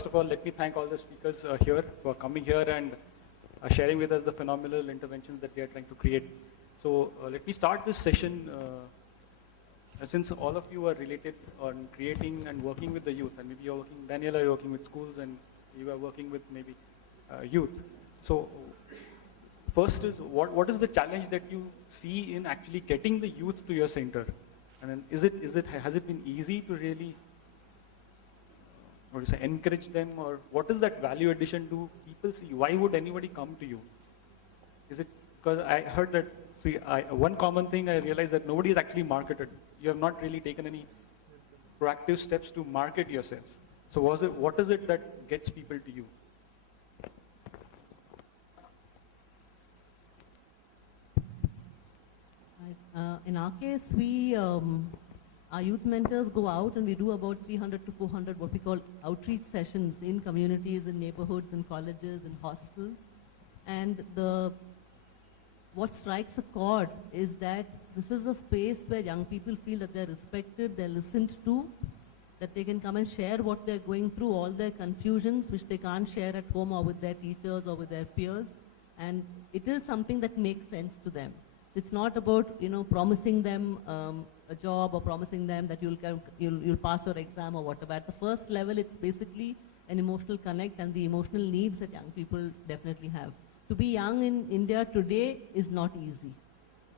First of all, let me thank all the speakers here for coming here and sharing with us the phenomenal interventions that they are trying to create. So let me start this session. Since all of you are related on creating and working with the youth, and maybe you're working, Daniela, you're working with schools, and you are working with maybe youth. So first is, what is the challenge that you see in actually getting the youth to your center? And then has it been easy to really encourage them, or what is that value addition do people see? Why would anybody come to you? Is it because I heard that, one common thing I realized that nobody is actually marketed. You have not really taken any proactive steps to market yourselves. So what is it that gets people to you? In our case, our youth mentors go out and we do about 300 to 400 what we call outreach sessions in communities, in neighborhoods, in colleges, in hospitals. And what strikes a chord is that this is a space where young people feel that they're respected, they're listened to, that they can come and share what they're going through, all their confusions, which they can't share at home or with their teachers or with their peers. And it is something that makes sense to them. It's not about, promising them a job or promising them that you'll pass your exam or whatever. At the first level, it's basically an emotional connect and the emotional needs that young people definitely have. To be young in India today is not easy.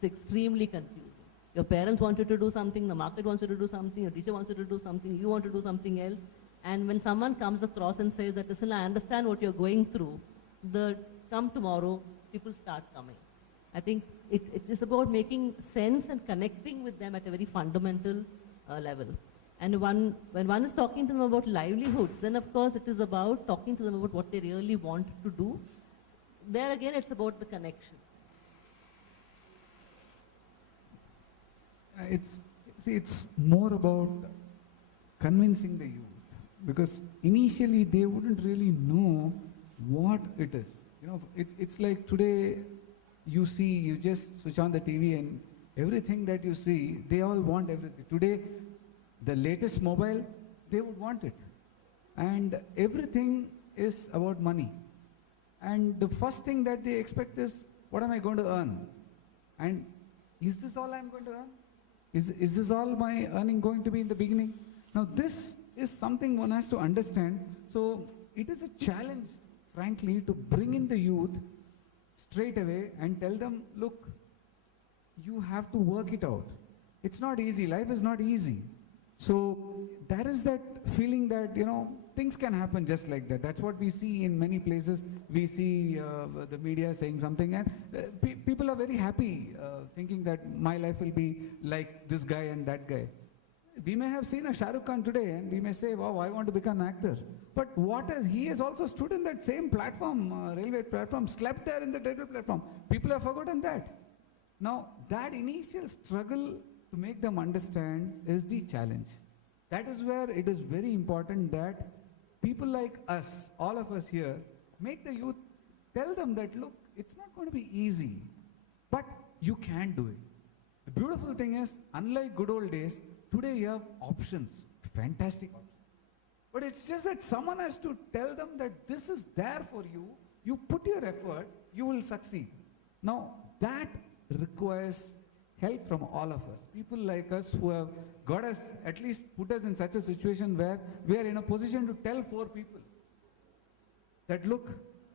It's extremely confusing. Your parents want you to do something, the market wants you to do something, your teacher wants you to do something, you want to do something else. And when someone comes across and says that, listen, I understand what you're going through, come tomorrow, people start coming. I think it is about making sense and connecting with them at a very fundamental level. And when one is talking to them about livelihoods, then of course it is about talking to them about what they really want to do. There again, it's about the connection. It's more about convincing the youth, because initially they wouldn't really know what it is. It's like today you just switch on the TV and everything that you see, they all want everything. Today, the latest mobile, they would want it. And everything is about money. And the first thing that they expect is, what am I going to earn? And is this all I'm going to earn? Is this all my earning going to be in the beginning? Now this is something one has to understand. So it is a challenge, frankly, to bring in the youth straight away and tell them, look, you have to work it out. It's not easy. Life is not easy. So there is that feeling that, things can happen just like that. That's what we see in many places. We see the media saying something, and people are very happy thinking that my life will be like this guy and that guy. We may have seen a Shah Rukh Khan today and we may say, wow, I want to become an actor. But he has also stood in that same platform, railway platform, slept there in the railway platform. People have forgotten that. Now, that initial struggle to make them understand is the challenge. That is where it is very important that people like us, all of us here, make the youth, tell them that, look, it's not going to be easy, but you can do it. The beautiful thing is, unlike good old days, today you have options, fantastic options. But it's just that someone has to tell them that this is there for you, you put your effort, you will succeed. Now, that requires help from all of us. People like us who have got us, at least put us in such a situation where we are in a position to tell 4 people that, look,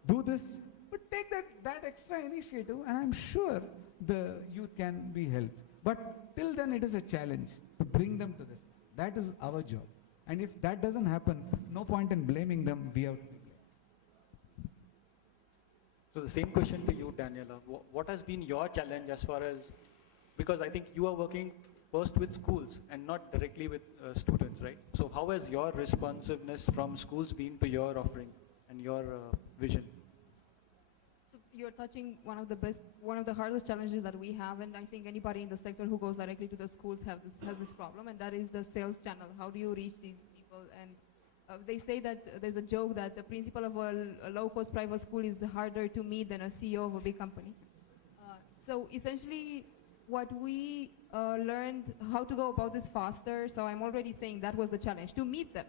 do this, but take that extra initiative, and I'm sure the youth can be helped. But till then, it is a challenge to bring them to this. That is our job. And if that doesn't happen, no point in blaming them. We have to be blamed. So the same question to you, Daniela. What has been your challenge as far as, because I think you are working first with schools and not directly with students, right? So how has your responsiveness from schools been to your offering and your vision? So you're touching one of the hardest challenges that we have, and I think anybody in the sector who goes directly to the schools has this problem, and that is the sales channel. How do you reach these people? And they say that there's a joke that the principal of a low-cost private school is harder to meet than a CEO of a big company. So essentially, what we learned how to go about this faster. So I'm already saying that was the challenge, to meet them.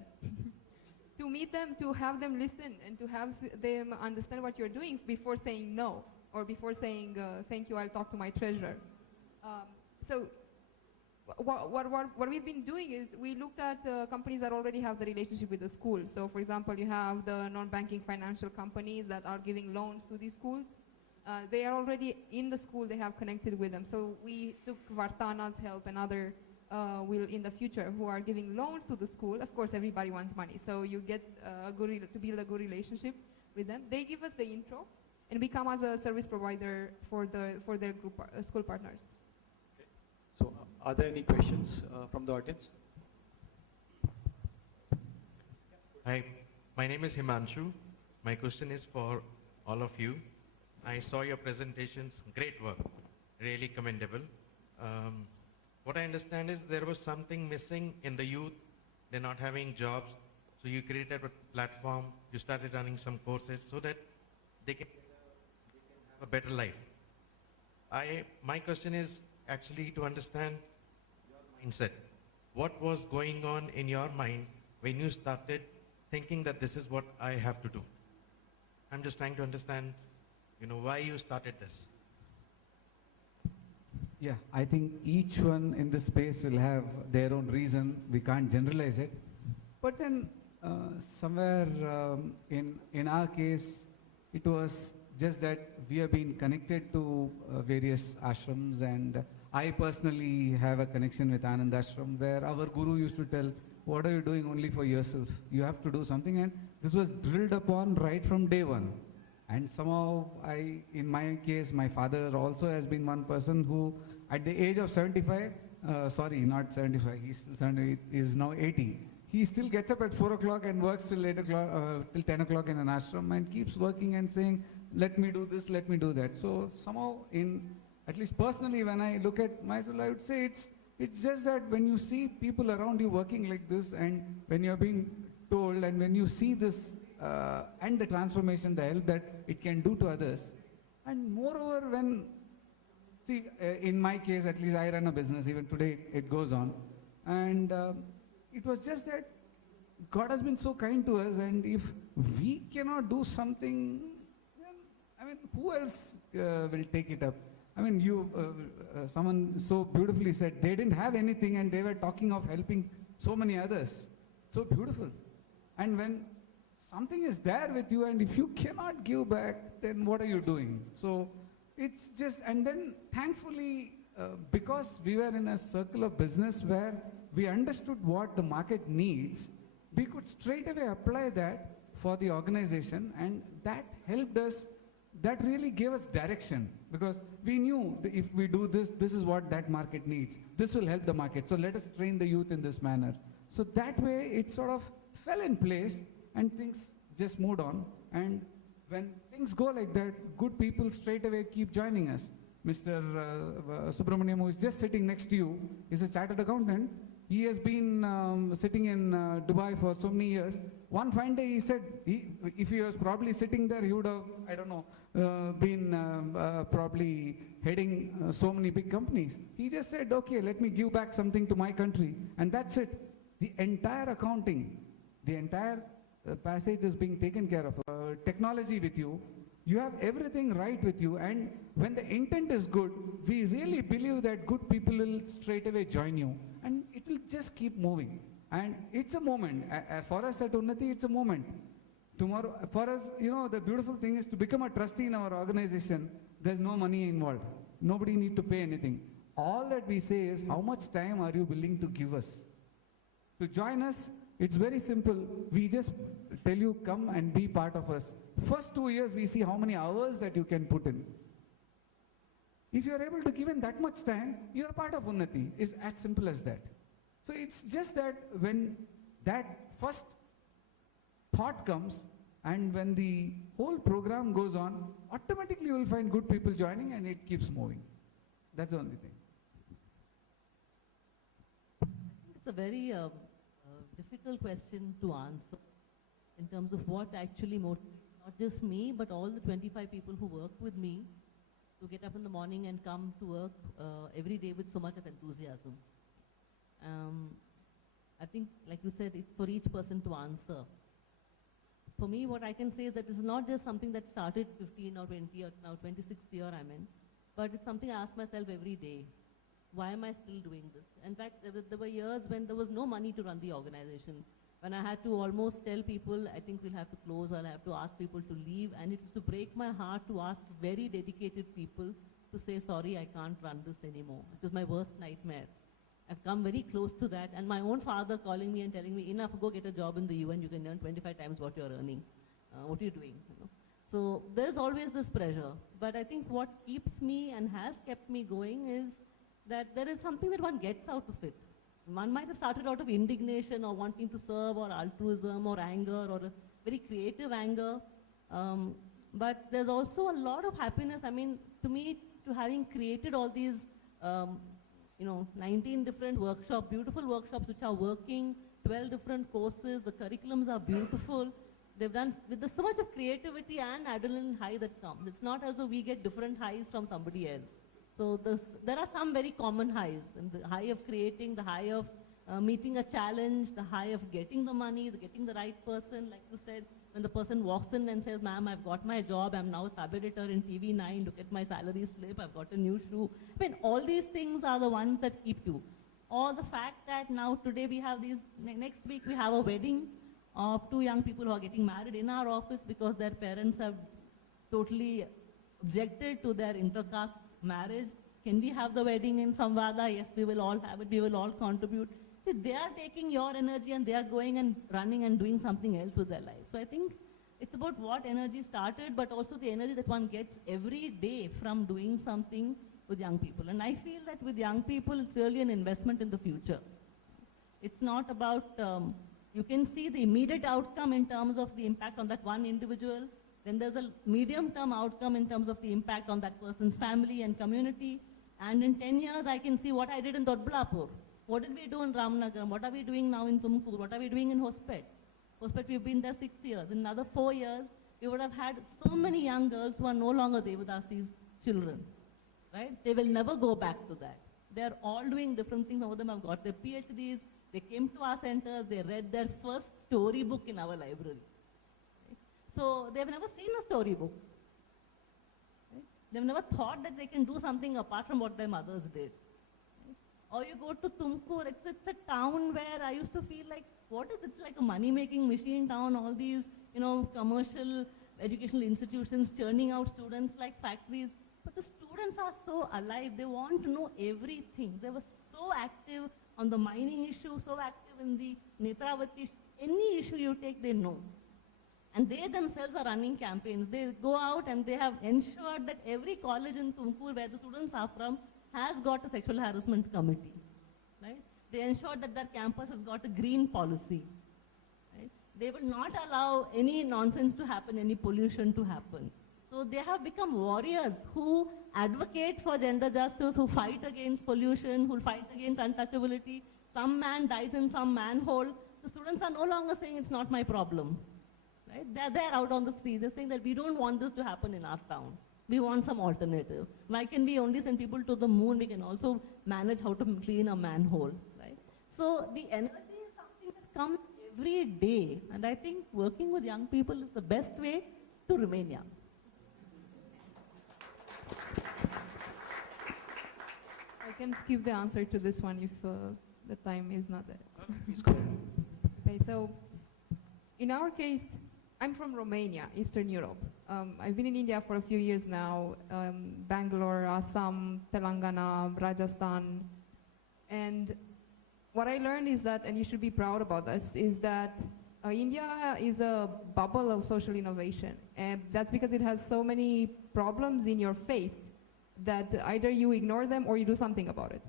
to meet them, to have them listen, and to have them understand what you're doing before saying no, or before saying, thank you, I'll talk to my treasurer. So what we've been doing is we looked at companies that already have the relationship with the school. So for example, you have the non-banking financial companies that are giving loans to these schools. They are already in the school, they have connected with them. So we took Vartana's help and other will in the future who are giving loans to the school. Of course, everybody wants money, so you get to build a good relationship with them. They give us the intro and we come as a service provider for their group school partners. So, are there any questions from the audience? Hi, my name is Himanshu. My question is for all of you. I saw your presentations, great work, really commendable. What I understand is there was something missing in the youth. They're not having jobs, so you created a platform, you started running some courses so that they can have a better life. My question is actually to understand your mindset. What was going on in your mind when you started thinking that this is what I have to do? I'm just trying to understand, why you started this. Yeah, I think each one in this space will have their own reason. We can't generalize it. But then somewhere in our case, it was just that we have been connected to various ashrams, and I personally have a connection with Anand Ashram where our guru used to tell, what are you doing only for yourself? You have to do something, and this was drilled upon right from day one. And somehow in my case, my father also has been one person who at the age of 75, sorry, not 75, he's still 70, is now 80. He still gets up at 4 o'clock and works till 10 o'clock in an ashram and keeps working and saying, let me do this, let me do that. So somehow at least personally, when I look at myself, I would say it's just that when you see people around you working like this, and when you're being told, and when you see this and the transformation, the help that it can do to others, and moreover in my case, at least I run a business, even today it goes on, and it was just that God has been so kind to us, and if we cannot do something, then, who else will take it up? Someone so beautifully said they didn't have anything and they were talking of helping so many others. So beautiful. And when something is there with you and if you cannot give back, then what are you doing? So it's just, and then thankfully, because we were in a circle of business where we understood what the market needs, we could straight away apply that for the organization, and that helped us. That really gave us direction, because we knew that if we do this, this is what that market needs. This will help the market. So let us train the youth in this manner. So that way it sort of fell in place and things just moved on. And when things go like that, good people straight away keep joining us. Mr. Subramaniam, who is just sitting next to you, is a chartered accountant. He has been sitting in Dubai for so many years. One fine day he said, if he was probably sitting there, he would have, I don't know, been probably heading so many big companies. He just said, okay, let me give back something to my country. And that's it. The entire accounting, the entire passage is being taken care of. Technology with you. You have everything right with you. And when the intent is good, we really believe that good people will straight away join you. And it will just keep moving. And it's a moment. For us at Unnati, it's a moment. Tomorrow, for us, the beautiful thing is to become a trustee in our organization. There's no money involved. Nobody needs to pay anything. All that we say is, how much time are you willing to give us? To join us, it's very simple. We just tell you, come and be part of us. First 2 years, we see how many hours that you can put in. If you're able to give in that much time, you're part of Unnati. It's as simple as that. So it's just that when that first thought comes and when the whole program goes on, automatically you will find good people joining and it keeps moving. That's the only thing. It's a very difficult question to answer in terms of what actually motivates not just me, but all the 25 people who work with me to get up in the morning and come to work every day with so much of enthusiasm. I think, like you said, it's for each person to answer. For me, what I can say is that this is not just something that started 15 or 20 or now 26th year I'm in, but it's something I ask myself every day. Why am I still doing this? In fact, there were years when there was no money to run the organization, when I had to almost tell people, I think we'll have to close, or I have to ask people to leave, and it was to break my heart to ask very dedicated people to say, sorry, I can't run this anymore. It was my worst nightmare. I've come very close to that, and my own father calling me and telling me, enough, go get a job in the UN, you can earn 25 times what you're earning. What are you doing? You know? So there's always this pressure, but I think what keeps me and has kept me going is that there is something that one gets out of it. One might have started out of indignation or wanting to serve or altruism or anger or a very creative anger, but there's also a lot of happiness. I mean, to me, to having created all these 19 different workshops, beautiful workshops which are working, 12 different courses, the curriculums are beautiful. They've done with so much of creativity and adrenaline high that comes. It's not as though we get different highs from somebody else. So there are some very common highs, and the high of creating, the high of meeting a challenge, the high of getting the money, getting the right person, like you said, when the person walks in and says, ma'am, I've got my job, I'm now a sub-editor in TV9, look at my salary slip, I've got a new shoe. I mean, all these things are the ones that keep you. Or the fact that now today we have these, next week we have a wedding of 2 young people who are getting married in our office because their parents have totally objected to their intercaste marriage. Can we have the wedding in Samvada? Yes, we will all have it, we will all contribute. See, they are taking your energy and they are going and running and doing something else with their life. So I think it's about what energy started, but also the energy that one gets every day from doing something with young people. And I feel that with young people, it's really an investment in the future. It's not about, you can see the immediate outcome in terms of the impact on that one individual. Then there's a medium-term outcome in terms of the impact on that person's family and community. And in 10 years, I can see what I did in Dodblapur. What did we do in Ramnagaram? What are we doing now in Tumkur? What are we doing in Hospet? Hospet, we've been there 6 years. In another 4 years, we would have had so many young girls who are no longer Devadasi's children, right? They will never go back to that. They're all doing different things. Some of them have got their PhDs. They came to our centers. They read their first storybook in our library. So they've never seen a storybook. Right? They've never thought that they can do something apart from what their mothers did. Right? Or you go to Tumkur, it's a town where I used to feel like, what is it? It's like a money-making machine town, all these, commercial educational institutions churning out students like factories. But the students are so alive, they want to know everything. They were so active on the mining issue, so active in the Netravati, any issue you take, they know. And they themselves are running campaigns. They go out and they have ensured that every college in Tumkur where the students are from has got a sexual harassment committee. Right? They ensured that their campus has got a green policy. Right? They will not allow any nonsense to happen, any pollution to happen. So they have become warriors who advocate for gender justice, who fight against pollution, who fight against untouchability. Some man dies in some manhole. The students are no longer saying it's not my problem. Right? They're there out on the street. They're saying that we don't want this to happen in our town. We want some alternative. Why can we only send people to the moon? We can also manage how to clean a manhole. Right? So the energy is something that comes every day. And I think working with young people is the best way to remain young. I can skip the answer to this one if the time is not there. Please go ahead. Okay, so in our case, I'm from Romania, Eastern Europe. I've been in India for a few years now, Bangalore, Assam, Telangana, Rajasthan. And what I learned is that, and you should be proud about this, is that India is a bubble of social innovation. And that's because it has so many problems in your face that either you ignore them or you do something about it.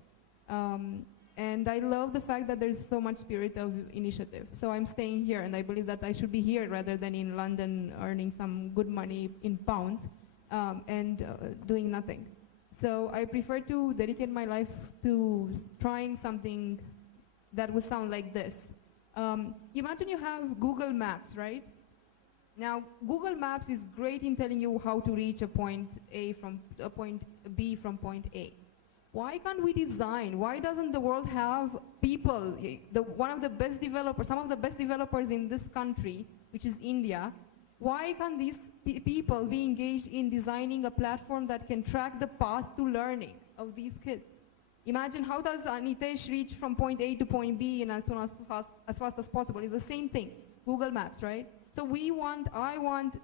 And I love the fact that there's so much spirit of initiative. So I'm staying here, and I believe that I should be here rather than in London earning some good money in pounds and doing nothing. So I prefer to dedicate my life to trying something that would sound like this. Imagine you have Google Maps, right? Now, Google Maps is great in telling you how to reach a point A from a point B from point A. Why can't we design? Why doesn't the world have people, some of the best developers in this country which is India, why can't these people be engaged in designing a platform that can track the path to learning of these kids? Imagine how does Nitesh reach from point A to point B in as fast as possible? It's the same thing, Google Maps, right? So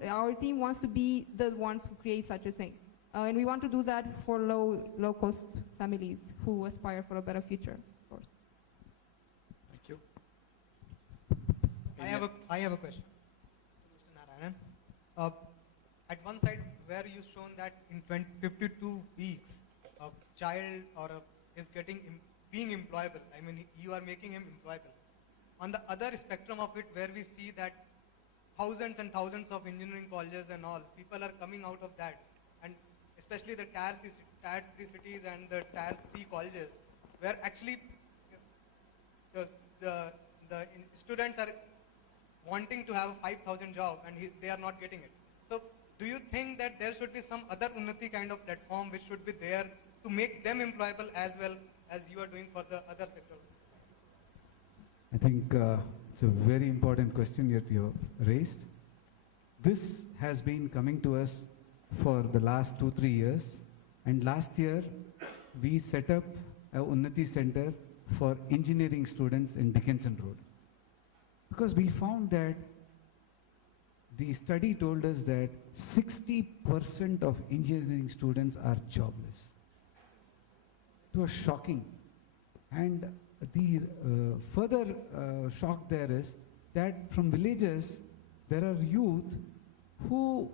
our team wants to be the ones who create such a thing. And we want to do that for low-cost families who aspire for a better future, of course. Thank you. I have a question, Mr. Narayan. At one side, where you shown that in 52 weeks, a child is being employable. I mean, you are making him employable. On the other spectrum of it, where we see that thousands and thousands of engineering colleges and all, people are coming out of that, and especially the Tier 3 cities and the Tier C colleges, where actually the students are wanting to have a 5,000 job and they are not getting it. So do you think that there should be some other Unnati kind of platform which should be there to make them employable as well as you are doing for the other sectors? I think it's a very important question that you have raised. This has been coming to us for the last 2-3 years, and last year we set up a Unnati Center for engineering students in Dickinson Road. Because we found that the study told us that 60% of engineering students are jobless. It was shocking. And the further shock there is that from villages, there are youth who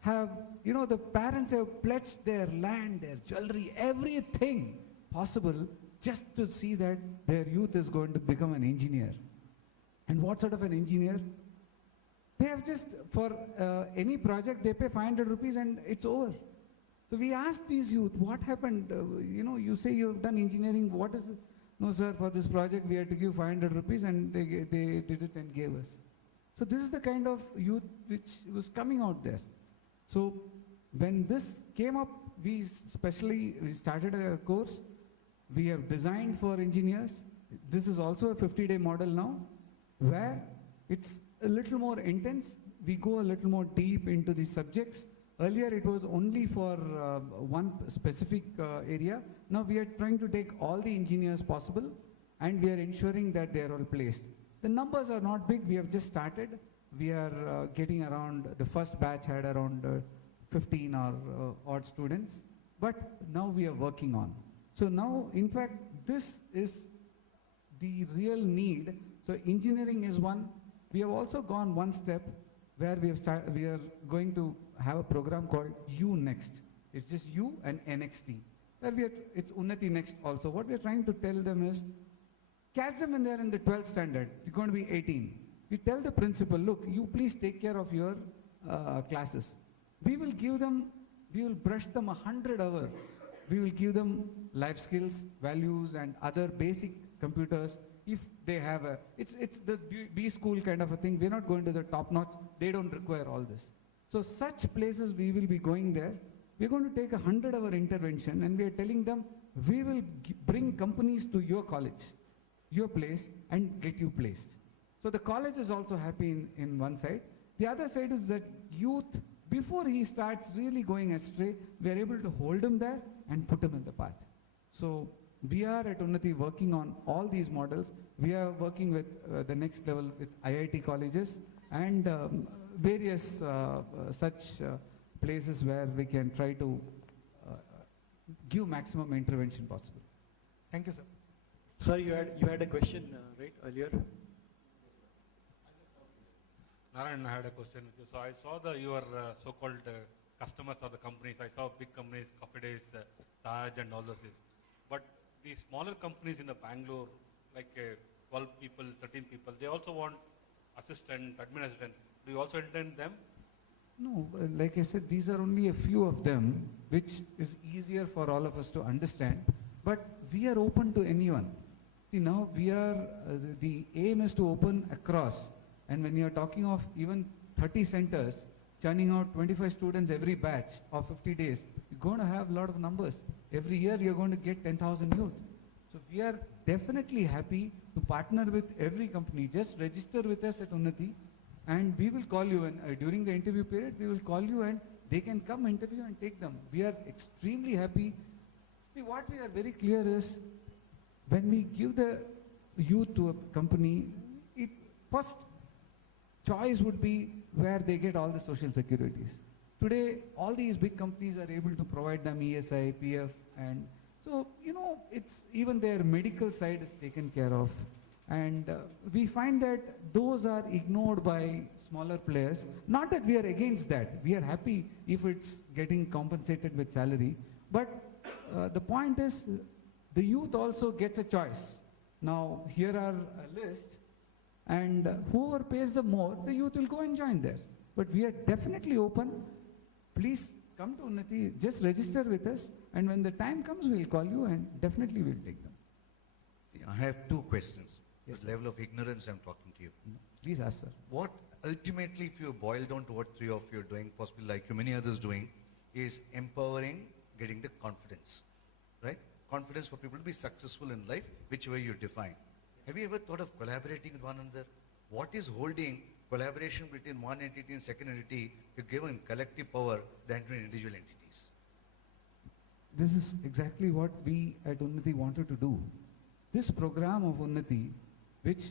have, the parents have pledged their land, their jewelry, everything possible just to see that their youth is going to become an engineer. And what sort of an engineer? They have just, for any project, they pay 500 rupees and it's over. So we asked these youth, what happened? You say you have done engineering, what is it? No sir, for this project we had to give 500 rupees and they did it and gave us. So this is the kind of youth which was coming out there. So when this came up, we started a course. We have designed for engineers. This is also a 50-day model now, where it's a little more intense. We go a little more deep into the subjects. Earlier it was only for one specific area. Now we are trying to take all the engineers possible and we are ensuring that they are all placed. The numbers are not big, we have just started. We are getting around, the first batch had around 15 or odd students, but now we are working on. So now, in fact, this is the real need. So engineering is one. We have also gone one step where we are going to have a program called U Next. It's just U and NXT. Where it's Unnati Next also. What we are trying to tell them is, catch them when they are in the 12th standard. They're going to be 18. We tell the principal, look, you please take care of your classes. We will brush them 100 hours. We will give them life skills, values, and other basic computers. If they have it's the B school kind of a thing. We're not going to the top notch. They don't require all this. So such places we will be going there. We're going to take a 100-hour intervention and we are telling them, we will bring companies to your college, your place, and get you placed. So the college is also happy in one side. The other side is that youth, before he starts really going astray, we are able to hold him there and put him in the path. So we are at Unnati working on all these models. We are working with the next level with IIT colleges and various such places where we can try to give maximum intervention possible. Thank you, sir. Sir, you had a question, right, earlier? Narayan, I had a question with you. So I saw your so-called customers or the companies. I saw big companies, Coffee Days, Taj and all those things. But the smaller companies in the Bangalore, like 12 people, 13 people, they also want assistant, admin assistant. Do you also intend them? No, like I said, these are only a few of them, which is easier for all of us to understand. But we are open to anyone. See, now we are, the aim is to open across. And when you are talking of even 30 centers, churning out 25 students every batch of 50 days, you're going to have a lot of numbers. Every year you're going to get 10,000 youth. So we are definitely happy to partner with every company. Just register with us at Unnati and we will call you, and during the interview period, we will call you and they can come interview and take them. We are extremely happy. See, what we are very clear is, when we give the youth to a company, first choice would be where they get all the social securities. Today, all these big companies are able to provide them ESI, PF, and so, it's even their medical side is taken care of. And we find that those are ignored by smaller players. Not that we are against that. We are happy if it's getting compensated with salary. But the point is, the youth also gets a choice. Now, here are a list, and whoever pays the more, the youth will go and join there. But we are definitely open. Please come to Unnati, just register with us, and when the time comes, we'll call you, and definitely we'll take them. See, I have two questions. Yes, The level of ignorance I'm talking to you. Please ask, sir. What ultimately, if you boil down to what three of you are doing, possibly like you, many others doing, is empowering, getting the confidence, right? Confidence for people to be successful in life, which way you define. Have you ever thought of collaborating with one another? What is holding collaboration between one entity and second entity to give a collective power than to individual entities? This is exactly what we at Unnati wanted to do. This program of Unnati, which,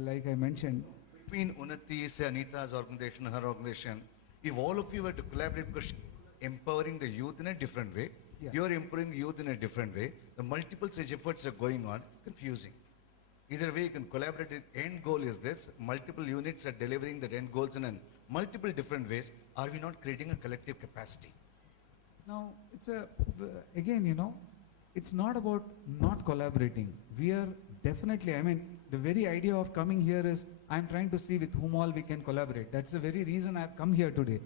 like I mentioned, Between Unnati, say Anita's organization, her organization, if all of you were to collaborate, because empowering the youth in a different way, Yeah. you're empowering youth in a different way, the multiple such efforts are going on, confusing. Either way you can collaborate, the end goal is this, multiple units are delivering the end goals in multiple different ways. Are we not creating a collective capacity? now it's again, it's not about not collaborating. We are definitely, the very idea of coming here is, I'm trying to see with whom all we can collaborate. That's the very reason I've come here today.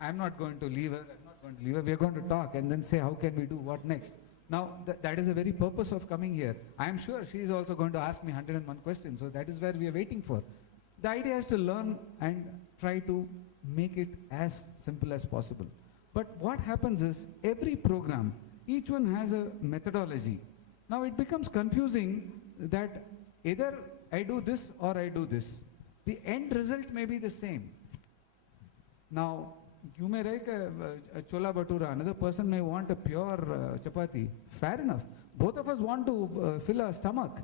I'm not going to leave her, I'm not going to leave her. We're going to talk and then say, how can we do, what next? Now, that is the very purpose of coming here. I'm sure she is also going to ask me 101 questions, so that is where we are waiting for. The idea is to learn and try to make it as simple as possible. But what happens is, every program, each one has a methodology. Now it becomes confusing that either I do this or I do this. The end result may be the same. Now, you may like a chola bhatura, another person may want a pure chapati. Fair enough. Both of us want to fill our stomach.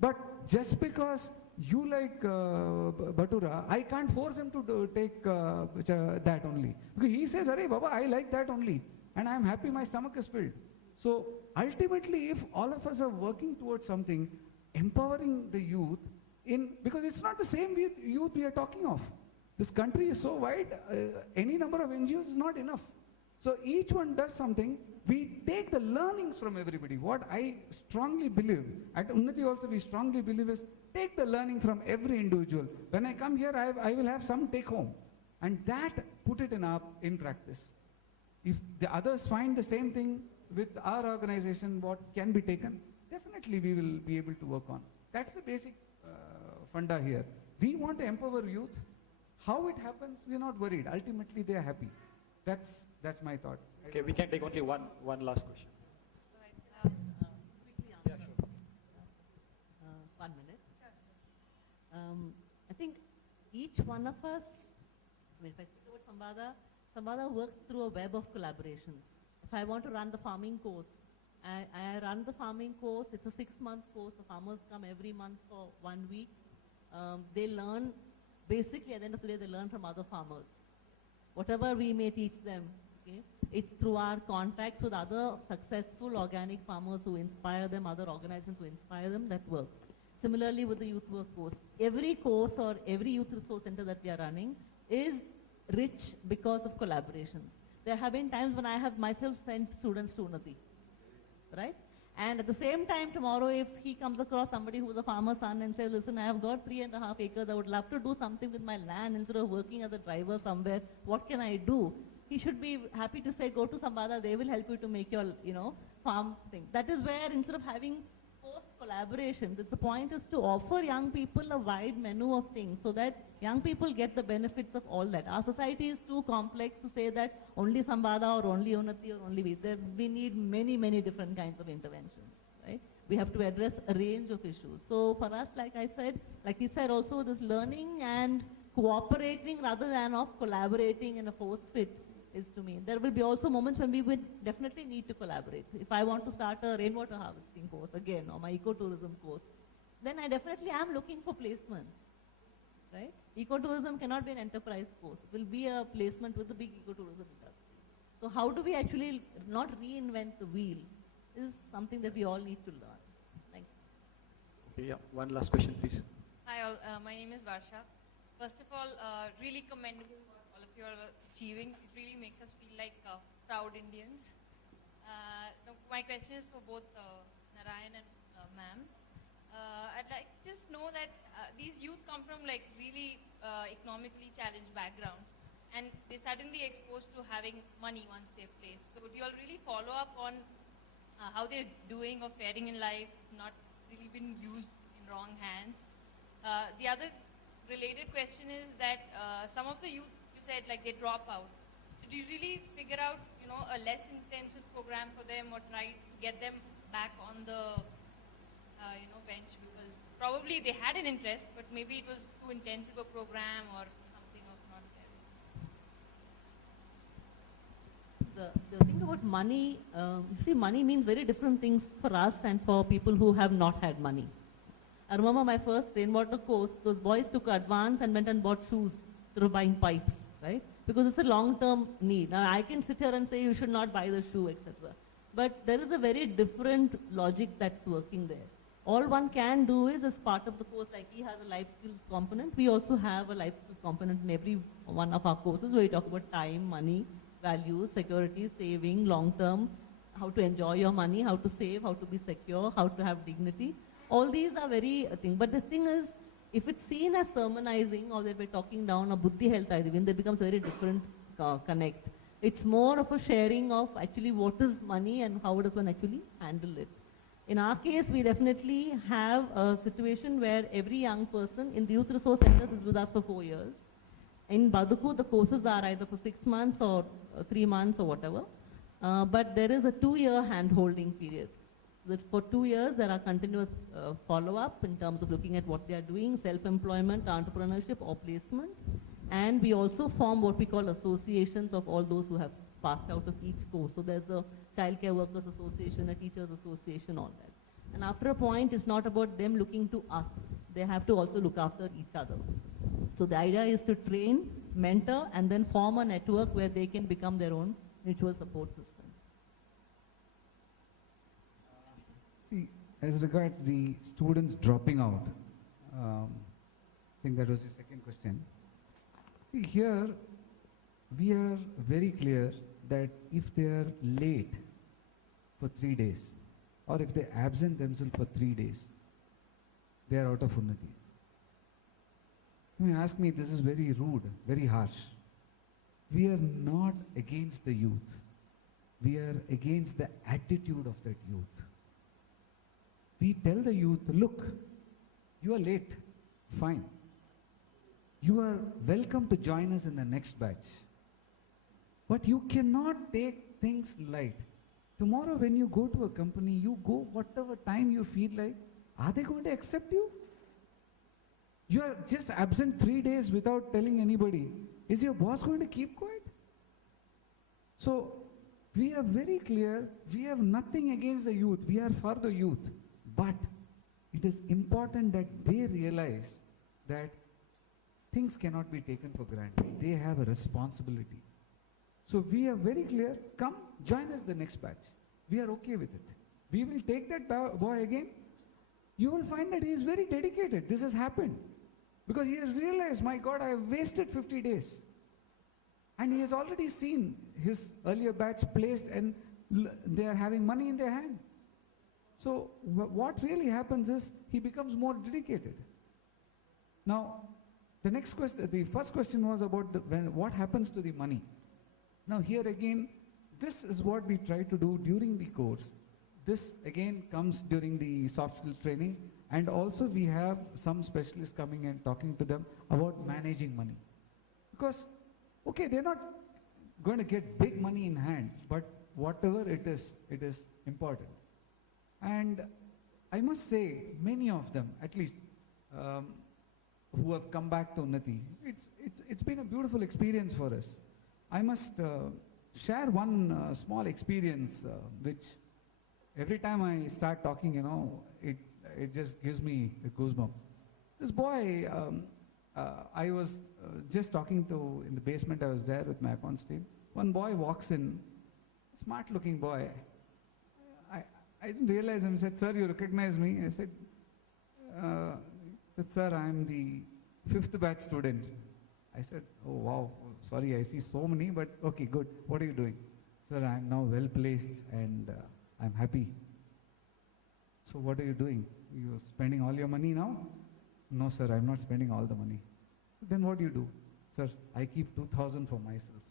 But just because you like bhatura, I can't force him to take that only. Because he says, Arey Baba, I like that only. And I'm happy my stomach is filled. So ultimately, if all of us are working towards something, empowering the youth, because it's not the same youth we are talking of. This country is so wide, any number of NGOs is not enough. So each one does something, we take the learnings from everybody. What I strongly believe, at Unnati also we strongly believe is, take the learning from every individual. When I come here, I will have some take home. And that, put it in practice. If the others find the same thing with our organization, what can be taken, definitely we will be able to work on. That's the basic funda here. We want to empower youth. How it happens, we're not worried. Ultimately, they are happy. That's my thought. Okay, we can take only one last question. Quickly answer. 1 minute. I think each one of us, if I speak about Samvada works through a web of collaborations. If I want to run the farming course, I run the farming course. It's a 6-month course. The farmers come every month for 1 week. They learn, basically at the end of the day, they learn from other farmers. Whatever we may teach them, okay, it's through our contacts with other successful organic farmers who inspire them, other organizations who inspire them, that works. Similarly with the youth work course. Every course or every youth resource center that we are running is rich because of collaborations. There have been times when I have myself sent students to Unnati, right? And at the same time tomorrow, if he comes across somebody who's a farmer's son and says, listen, I have got 3.5 acres, I would love to do something with my land instead of working as a driver somewhere, what can I do? He should be happy to say, go to Samvada, they will help you to make your, farm thing. That is where instead of having forced collaboration, the point is to offer young people a wide menu of things so that young people get the benefits of all that. Our society is too complex to say that only Samvada or only Unnati or only we need many, many different kinds of interventions, right? we have to address a range of issues. So for us, like he said also, this learning and cooperating rather than of collaborating in a force fit is to me. There will be also moments when we would definitely need to collaborate. If I want to start a rainwater harvesting course again, or my ecotourism course, then I definitely am looking for placements, right? Ecotourism cannot be an enterprise course. It will be a placement with the big ecotourism industry. So how do we actually not reinvent the wheel is something that we all need to learn. Thank you. Okay, yeah. One last question, please. Hi all, my name is Varsha. First of all, really commendable what all of you are achieving. It really makes us feel like proud Indians. Now my question is for both Narayan and ma'am. I'd like to just know that these youth come from like really economically challenged backgrounds, and they're suddenly exposed to having money once they're placed. So do you all really follow up on how they're doing or faring in life, not really been used in wrong hands? The other related question is that some of the youth, you said like they drop out. So do you really figure out, you know, a less intensive program for them, or try to get them back on the, you know, bench, because probably they had an interest, but maybe it was too intensive a program or something of not there. The thing about money, you see, money means very different things for us and for people who have not had money. I remember my first rainwater course, those boys took advance and went and bought shoes instead of buying pipes, right? Because it's a long-term need. Now, I can sit here and say you should not buy the shoe, etc. But there is a very different logic that's working there. All one can do is, as part of the course, like he has a life skills component, we also have a life skills component in every one of our courses where we talk about time, money, values, security, saving, long-term, how to enjoy your money, how to save, how to be secure, how to have dignity. All these are very thing. But the thing is, if it's seen as sermonizing or that we're talking down or buddhi health, then there becomes very different connect. It's more of a sharing of actually what is money and how does one actually handle it. In our case, we definitely have a situation where every young person in the youth resource centers is with us for 4 years. In Baduku, the courses are either for 6 months or 3 months or whatever. But there is a 2-year hand-holding period. That for 2 years, there are continuous follow-up in terms of looking at what they are doing, self-employment, entrepreneurship, or placement. And we also form what we call associations of all those who have passed out of each course. So there's a Child Care Workers Association, a Teachers Association, all that. And after a point, it's not about them looking to us. They have to also look after each other. So the idea is to train, mentor, and then form a network where they can become their own mutual support system. See, as regards the students dropping out, I think that was the second question. See, here we are very clear that if they are late for 3 days, or if they absent themselves for 3 days, they are out of unnati. You may ask me, this is very rude, very harsh. We are not against the youth. We are against the attitude of that youth. We tell the youth, look, you are late, fine. You are welcome to join us in the next batch. But you cannot take things light. Tomorrow when you go to a company, you go whatever time you feel like. Are they going to accept you? You are just absent 3 days without telling anybody. Is your boss going to keep quiet? So we are very clear, we have nothing against the youth. We are for the youth. But it is important that they realize that things cannot be taken for granted. They have a responsibility. So we are very clear, come join us the next batch. We are okay with it. We will take that boy again. You will find that he is very dedicated. This has happened. Because he has realized, my God, I have wasted 50 days. And he has already seen his earlier batch placed and they are having money in their hand. So what really happens is he becomes more dedicated. Now, the next question, the first question was about what happens to the money. Now here again, this is what we try to do during the course. This again comes during the soft skills training, and also we have some specialists coming and talking to them about managing money. Because, okay, they're not going to get big money in hand, but whatever it is important. And I must say, many of them, at least, um, who have come back to Unnati, it's been a beautiful experience for us. I must share one small experience which every time I start talking, it just gives me a goosebump. This boy, I was just talking to, in the basement, I was there with my accounts team. One boy walks in, smart looking boy. I didn't realize him. He said, "Sir, you recognize me?" I said, "Sir, I'm the 5th batch student." I said, "Oh wow, sorry, I see so many, but okay, good. What are you doing?" "Sir, I'm now well placed and I'm happy." "So what are you doing? You're spending all your money now?" "No, sir, I'm not spending all the money." "Then what do you do?" "Sir, I keep 2,000 for myself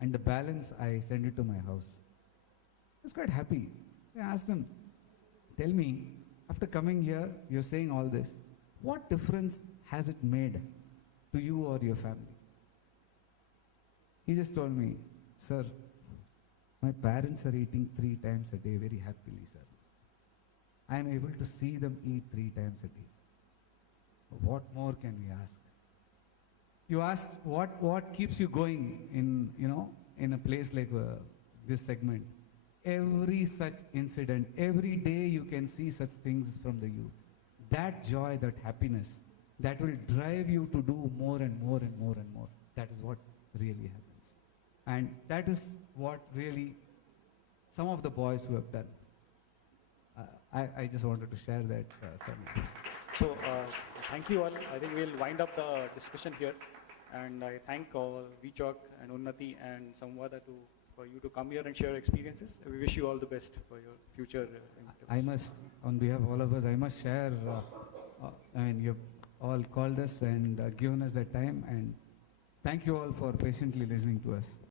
and the balance I send it to my house." I was quite happy. I asked him, "Tell me, after coming here, you're saying all this, what difference has it made to you or your family?" He just told me, "Sir, my parents are eating 3 times a day very happily, sir. I am able to see them eat 3 times a day. What more can we ask?" You ask what keeps you going in a place like this segment. Every such incident, every day you can see such things from the youth. That joy, that happiness, that will drive you to do more and more and more and more. That is what really happens. And that is what really some of the boys who have done. I just wanted to share that, Sunny. So thank you all. I think we'll wind up the discussion here. And I thank all Vichok and Unnati and Samvada for you to come here and share experiences. We wish you all the best for your future endeavors. I must, on behalf of all of us, I must share, you've all called us and given us that time, and thank you all for patiently listening to us.